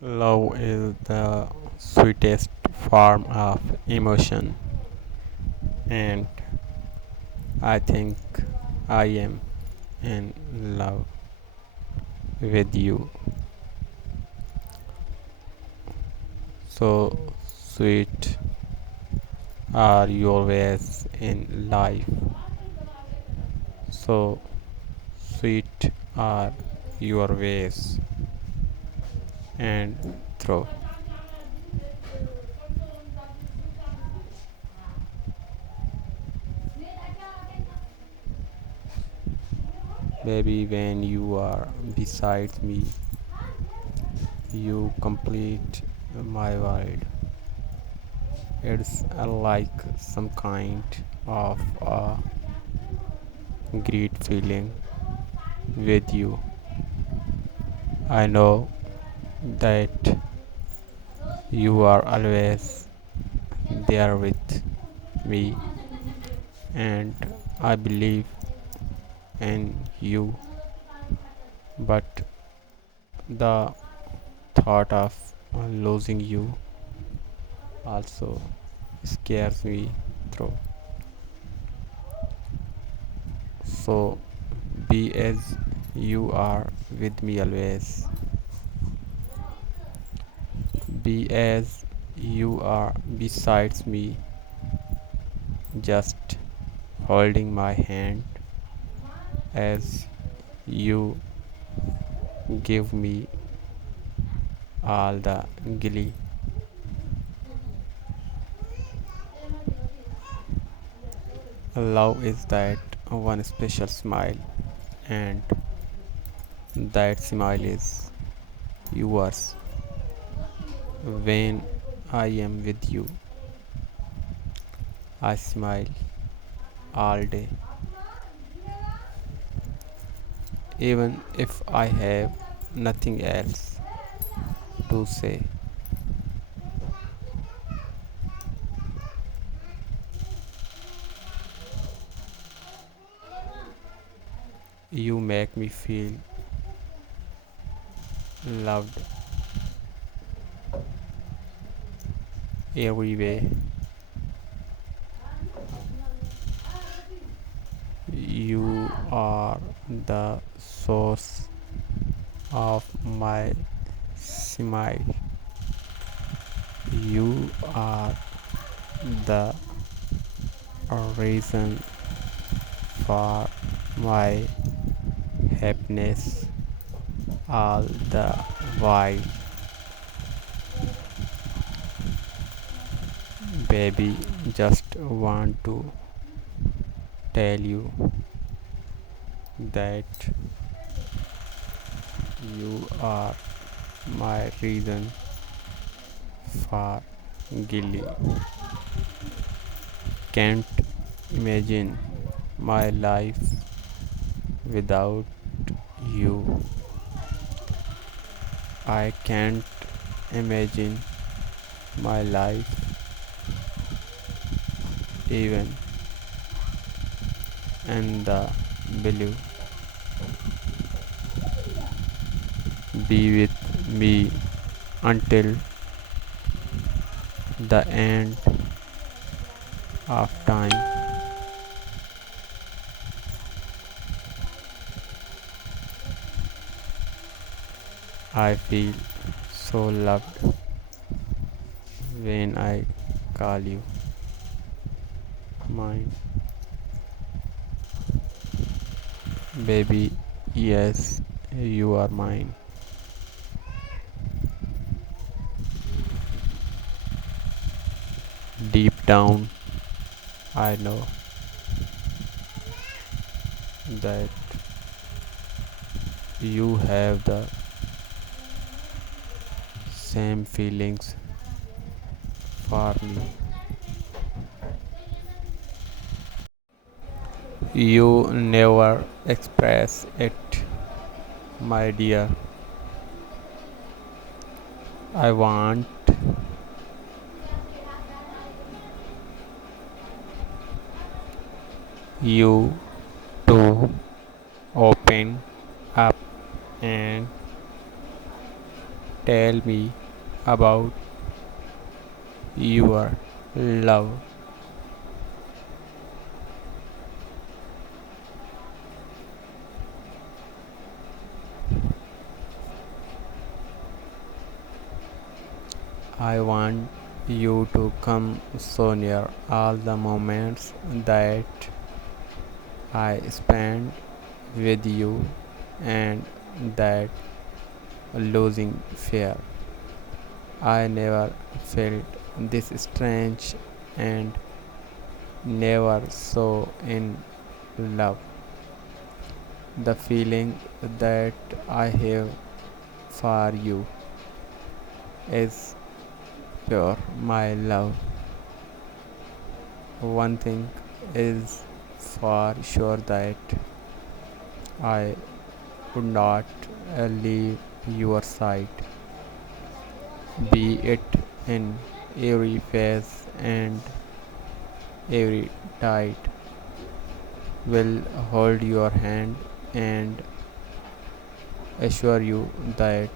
Love is the sweetest form of emotion, and I think I am in love with you. So sweet are your ways in life. So sweet are your ways and through. Baby, when you are beside me, you complete my world. It's like some kind of a great feeling with you. I know that you are always there with me, and I believe in you, but the thought of losing you also scares me through. So be as you are with me always. Be as you are besides me, just holding my hand as you give me all the glee. Love is that one special smile, and that smile is yours. When I am with you, I smile all day, even if I have nothing else to say. You make me feel loved every way. You are the source of my smile. You are the reason for my happiness all the while. Baby, just want to tell you that you are my reason for Gilly. Can't imagine my life without you. I can't imagine my life even in the blue. Be with me until the end of time. I feel so loved when I call you mine. Baby, yes, you are mine. Deep down, I know that you have the same feelings for me. You never express it, my dear. I want you to open up and Tell me about your love. I want you to come so near all the moments that I spent with you and that losing fear. I never felt this strange and never so in love. The feeling that I have for you is pure, my love. One thing is for sure that I would not leave your side, be it in every phase and every tide. Will hold your hand and assure you that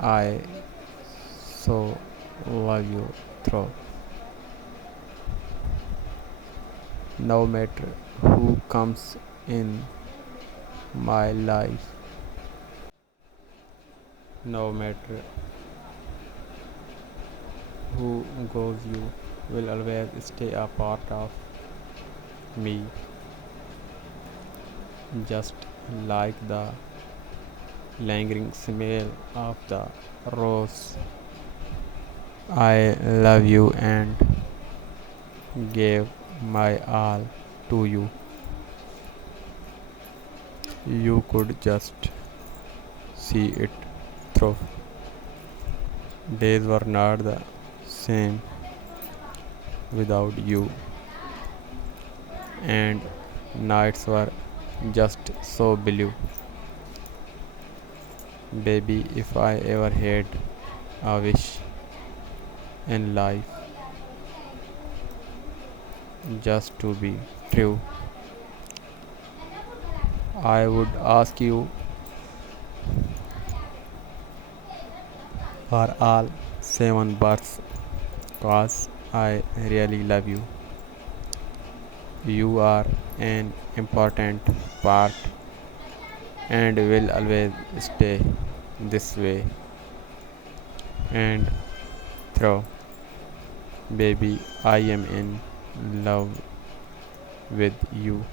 I so love you through. No matter who comes in my life, no matter who goes, you will always stay a part of me, just like the lingering smell of the rose. I love you and gave my all to you. You could just see it through. Days were not the same without you, and nights were just so blue. Baby, if I ever had a wish in life just to be true, I would ask you for all seven births cause I really love you. You are an important part and will always stay this way. And through, baby, I am in love with you.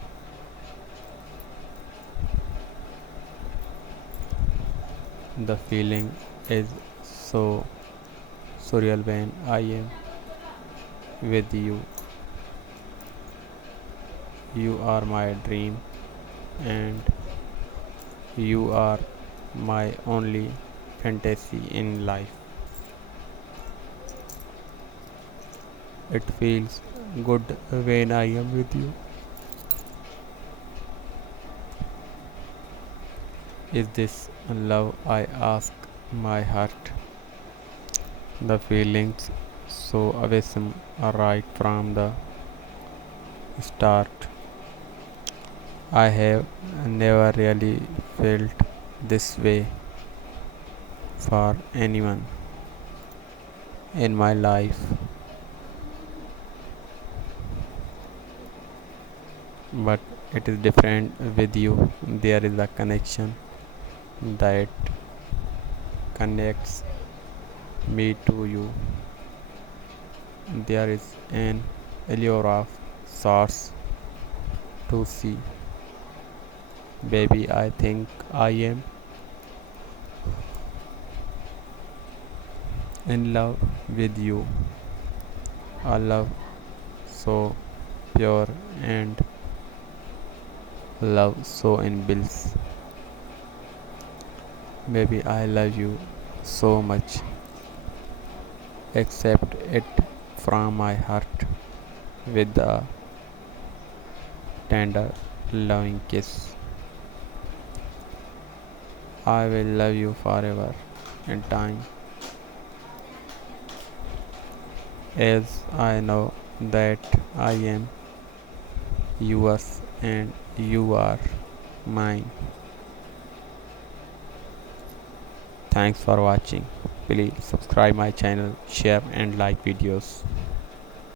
The feeling is so surreal when I am with you. You are my dream and you are my only fantasy in life. It feels good when I am with you. Is this love? I ask my heart. The feelings so awesome right from the start. I have never really felt this way for anyone in my life, but it is different with you. There is a connection that connects me to you. There is an allure of sorts to see. Baby, I think I am in love with you. A love so pure and love so in bills. Baby, I love you so much. Accept it from my heart with a tender, loving kiss. I will love you forever in time, as I know that I am yours and you are mine. Thanks for watching. please subscribe my channel, share and like videos.